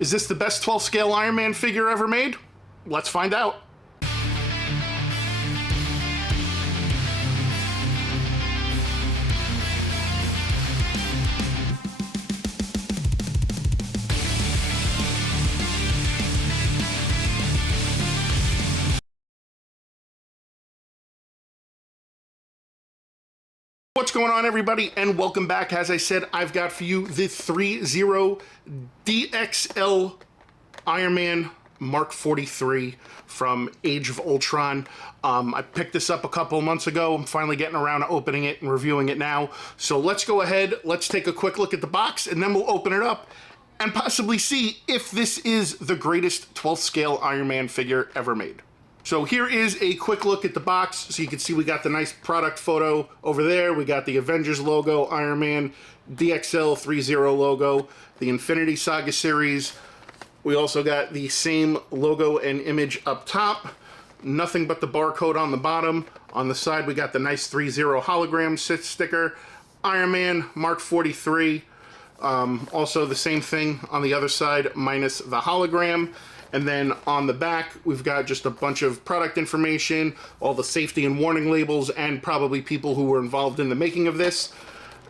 Is this the best 12 scale Iron Man figure ever made? Let's find out. What's going on, everybody, and welcome back. As I said, I've got for you the Threezero DXL Iron Man Mark 43 from Age of Ultron. I picked this up a couple of months ago. I'm finally getting around to opening it and reviewing it now. So let's go ahead, let's take a quick look at the box, and then we'll open it up and possibly see if this is the greatest 12th scale Iron Man figure ever made. So here is a quick look at the box. So you can see we got the nice product photo over there. We got the Avengers logo, Iron Man, DXL Threezero logo, the Infinity Saga series. We also got the same logo and image up top. Nothing but the barcode on the bottom. On the side, we got the nice Threezero hologram sticker. Iron Man Mark 43. Also the same thing on the other side, minus the hologram. And then on the back, we've got just a bunch of product information, all the safety and warning labels, and probably people who were involved in the making of this.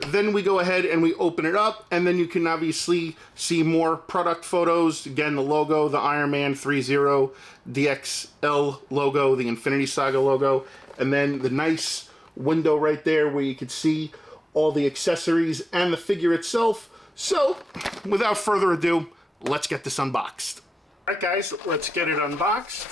Then we go ahead and we open it up, and then you can obviously see more product photos. Again, the logo, the Iron Man Threezero DXL logo, the Infinity Saga logo, and then the nice window right there where you can see all the accessories and the figure itself. So, without further ado, let's get this unboxed. Alright guys, let's get it unboxed.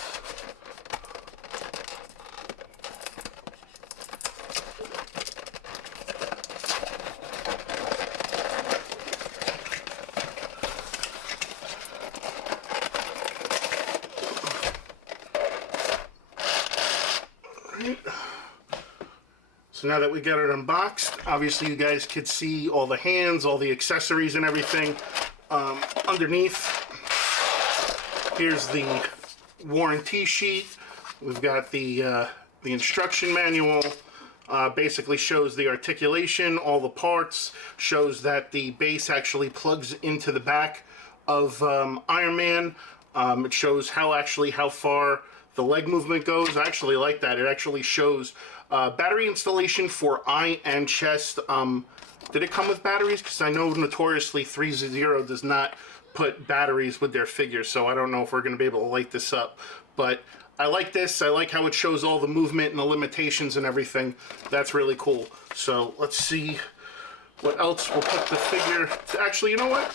Alright. So now that we got it unboxed, obviously you guys could see all the hands, all the accessories and everything underneath. Here's the warranty sheet. We've got the instruction manual. Basically shows the articulation, all the parts. Shows that the base actually plugs into the back of Iron Man. It shows how far the leg movement goes. I actually like that. It actually shows battery installation for eye and chest. Did it come with batteries? Because I know notoriously Threezero does not put batteries with their figures, so I don't know if we're going to be able to light this up. But I like this. I like how it shows all the movement and the limitations and everything. That's really cool. So let's see what else we'll put the figure. Actually, you know what?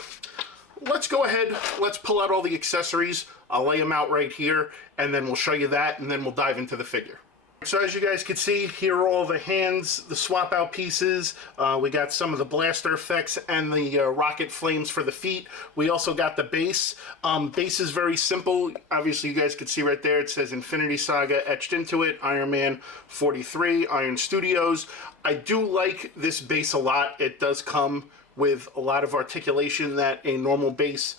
Let's go ahead. Let's pull out all the accessories. I'll lay them out right here, and then we'll show you that, and then we'll dive into the figure. So as you guys can see, here are all the hands, the swap out pieces. We got some of the blaster effects and the rocket flames for the feet. We also got the base. Base is very simple. Obviously you guys can see right there, it says Infinity Saga etched into it, Iron Man 43, Iron Studios. I do like this base a lot. It does come with a lot of articulation that a normal base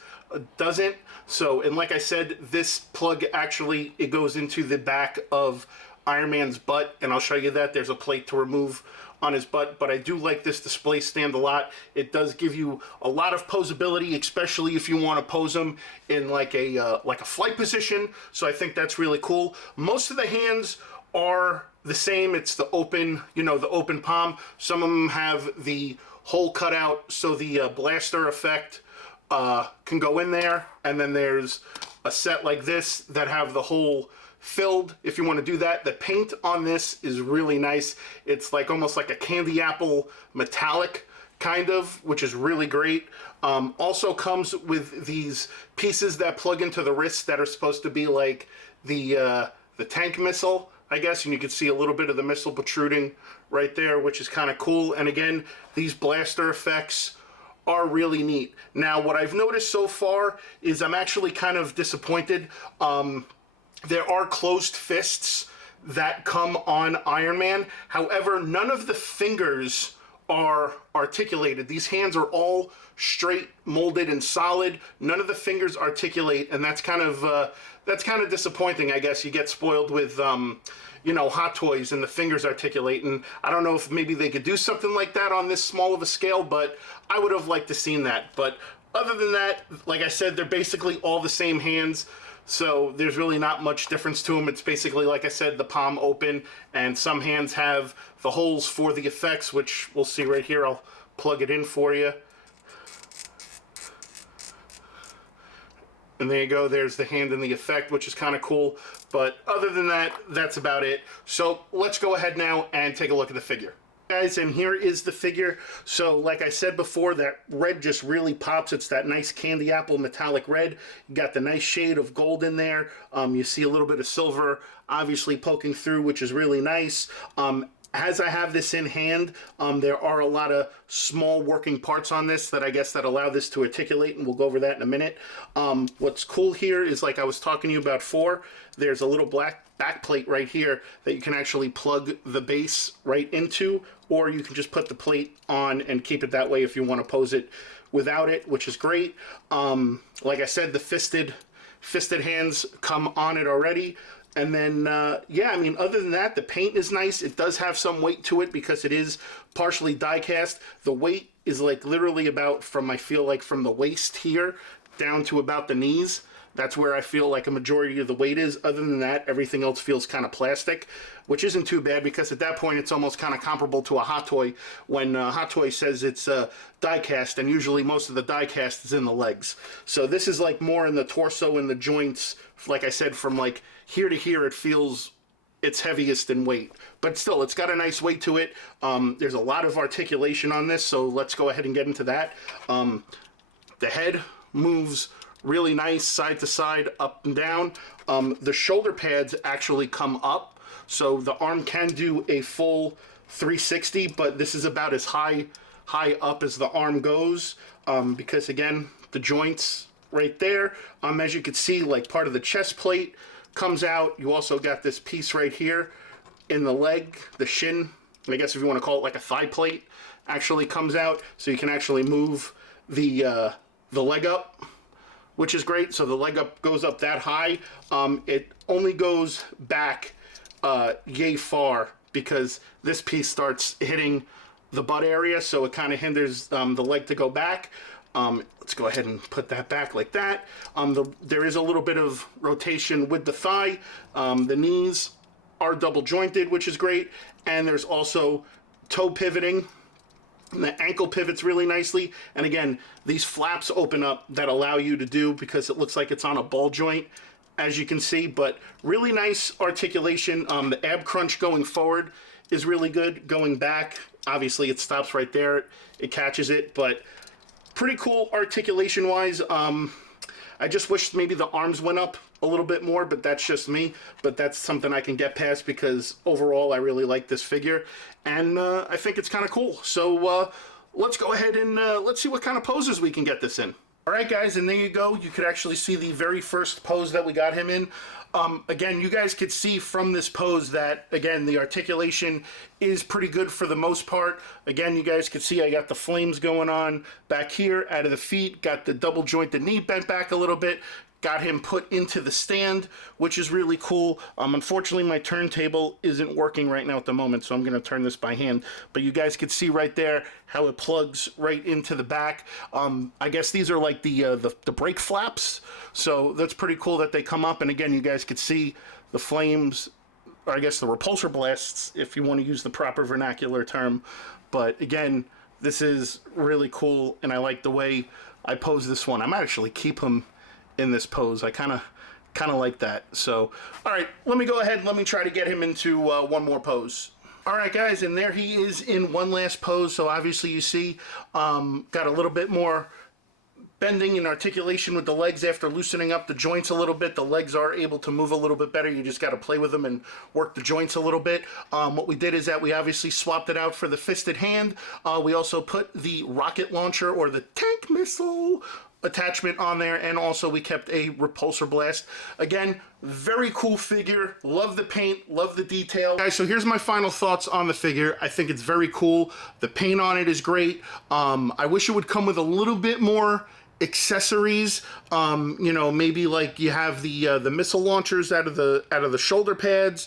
doesn't. So, and like I said, this plug actually, it goes into the back of Iron Man's butt, and I'll show you that. There's a plate to remove on his butt, but I do like this display stand a lot. It does give you a lot of posability, especially if you want to pose them in like a flight position. So I think that's really cool. Most of the hands are the same. It's the open, you know, the open palm. Some of them have the hole cut out, so the blaster effect can go in there. And then there's a set like this that have the hole filled if you want to do that. The paint on this is really nice. It's like almost like a candy apple metallic kind of, which is really great. Also comes with these pieces that plug into the wrists that are supposed to be like the tank missile, I guess, and you can see a little bit of the missile protruding right there, which is kind of cool. And again, these blaster effects are really neat. Now, what I've noticed so far is I'm actually kind of disappointed. There are closed fists that come on Iron Man. However, none of the fingers are articulated. These hands are all straight, molded, and solid. None of the fingers articulate, and that's kind of disappointing, I guess. You get spoiled with you know, Hot Toys and the fingers articulate, and I don't know if maybe they could do something like that on this small of a scale, but I would have liked to seen that. But Other than that, like I said, they're basically all the same hands. So there's really not much difference to them. It's basically, like I said, the palm open, and some hands have the holes for the effects, which we'll see right here. I'll plug it in for you. And there you go, there's the hand and the effect, which is kind of cool. But other than that, that's about it. So let's go ahead now and take a look at the figure. Guys, and here is the figure. So like I said before, that red just really pops. It's that nice candy apple metallic red. You got the nice shade of gold in there. You see a little bit of silver obviously poking through, which is really nice. As I have this in hand, there are a lot of small working parts on this that I guess that allow this to articulate, and we'll go over that in a minute. What's cool here is, like I was talking to you about before, there's a little black back plate right here that you can actually plug the base right into, or you can just put the plate on and keep it that way if you want to pose it without it, which is great. Like I said, the fisted hands come on it already. And then, yeah, I mean, other than that, the paint is nice. It does have some weight to it because it is partially die cast. The weight is like literally about I feel like from the waist here down to about the knees. That's where I feel like a majority of the weight is. Other than that, everything else feels kind of plastic, which isn't too bad because at that point it's almost kind of comparable to a Hot Toy when Hot Toy says it's die cast, and usually most of the die cast is in the legs. So this is like more in the torso and the joints. Like I said, from like here to here, it feels it's heaviest in weight, but still it's got a nice weight to it. There's a lot of articulation on this, so let's go ahead and get into that. The head moves really nice side to side, up and down. The shoulder pads actually come up, so the arm can do a full 360, but this is about as high up as the arm goes, because again, the joints right there, as you can see, like part of the chest plate comes out. You also got this piece right here in the leg, the shin, I guess if you want to call it like a thigh plate, actually comes out, so you can actually move the leg up, which is great. So the leg up goes up that high. It only goes back yay far because this piece starts hitting the butt area, so it kind of hinders the leg to go back. Let's go ahead and put that back like that. There is a little bit of rotation with the thigh. The knees are double jointed, which is great. And there's also toe pivoting. And the ankle pivots really nicely. And again, these flaps open up that allow you to do, because it looks like it's on a ball joint, as you can see, but really nice articulation. The ab crunch going forward is really good. Going back, obviously it stops right there. It catches it, but pretty cool articulation wise. I just wish maybe the arms went up a little bit more, but that's just me. But that's something I can get past because overall I really like this figure, and I think it's kind of cool. So let's go ahead and let's see what kind of poses we can get this in. All right, guys, and there you go. You could actually see the very first pose that we got him in. Again, you guys could see from this pose that, again, the articulation is pretty good for the most part. Again, you guys could see I got the flames going on back here out of the feet, got the double jointed knee bent back a little bit, got him put into the stand, which is really cool. Unfortunately, my turntable isn't working right now at the moment, so I'm going to turn this by hand. But you guys could see right there how it plugs right into the back. I guess these are like the brake flaps, so that's pretty cool that they come up. And again, you guys could see the flames, or I guess the repulsor blasts, if you want to use the proper vernacular term. But again, this is really cool, and I like the way I pose this one. I might actually keep him in this pose. I kind of like that. So, all right, let me go ahead and let me try to get him into one more pose. All right, guys, and there he is in one last pose. So obviously you see, got a little bit more bending and articulation with the legs after loosening up the joints a little bit. The legs are able to move a little bit better. You just got to play with them and work the joints a little bit. What we did is that we obviously swapped it out for the fisted hand. We also put the rocket launcher, or the tank missile attachment on there, and also we kept a repulsor blast. Again, very cool figure. Love the paint, love the detail. Guys, so here's my final thoughts on the figure. I think it's very cool. The paint on it is great. I wish it would come with a little bit more accessories. You know, maybe like you have the missile launchers out of the shoulder pads.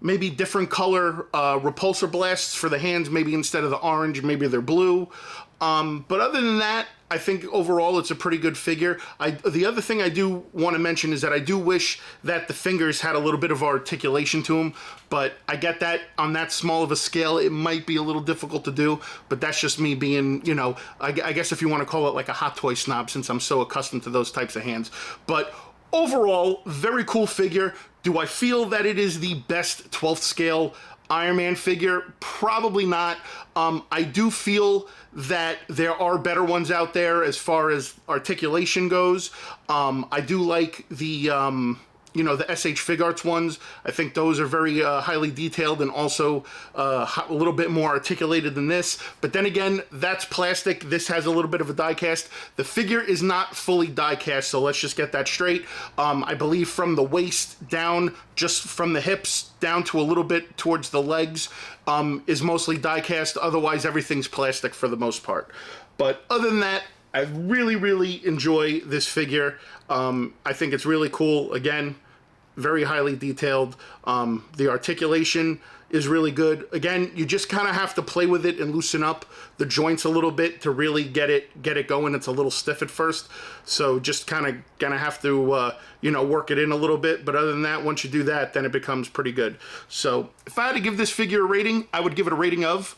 Maybe different color repulsor blasts for the hands. Maybe instead of the orange, maybe they're blue. But other than that, I think overall it's a pretty good figure. The other thing I do want to mention is that I do wish that the fingers had a little bit of articulation to them, but I get that on that small of a scale, it might be a little difficult to do, but that's just me being, you know, I guess if you want to call it like a hot toy snob, since I'm so accustomed to those types of hands. But overall, very cool figure. Do I feel that it is the best 12th scale Iron Man figure? Probably not. I do feel that there are better ones out there as far as articulation goes. I do like the, you know, the SH Figuarts ones. I think those are very highly detailed and also a little bit more articulated than this. But then again, that's plastic. This has a little bit of a die cast. The figure is not fully die cast, so let's just get that straight. I believe from the waist down, just from the hips down to a little bit towards the legs, is mostly die cast. Otherwise, everything's plastic for the most part. But other than that, I really, really enjoy this figure. I think it's really cool. Again, very highly detailed. The articulation is really good. Again, you just kind of have to play with it and loosen up the joints a little bit to really get it going. It's a little stiff at first, so just kind of gonna have to you know, work it in a little bit. But other than that, once you do that, then it becomes pretty good. So if I had to give this figure a rating, I would give it a rating of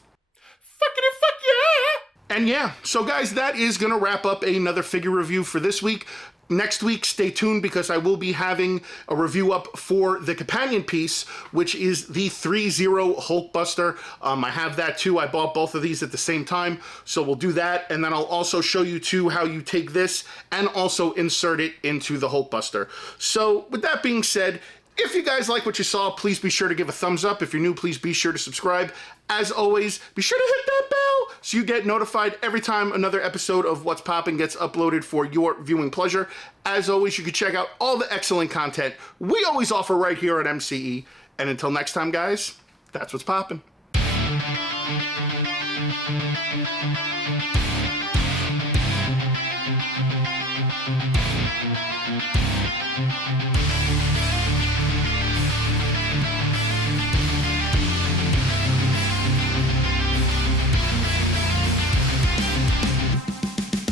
fuck yeah. And yeah, so guys, that is gonna wrap up another figure review for this week. Next week, stay tuned because I will be having a review up for the companion piece, which is the Threezero Hulkbuster. I have that too. I bought both of these at the same time, so we'll do that. And then I'll also show you too how you take this and also insert it into the Hulkbuster. So with that being said, if you guys like what you saw, please be sure to give a thumbs up. If you're new, please be sure to subscribe. As always, be sure to hit that bell so you get notified every time another episode of What's Poppin' gets uploaded for your viewing pleasure. As always, you can check out all the excellent content we always offer right here at MCE. And until next time, guys, that's What's Poppin'.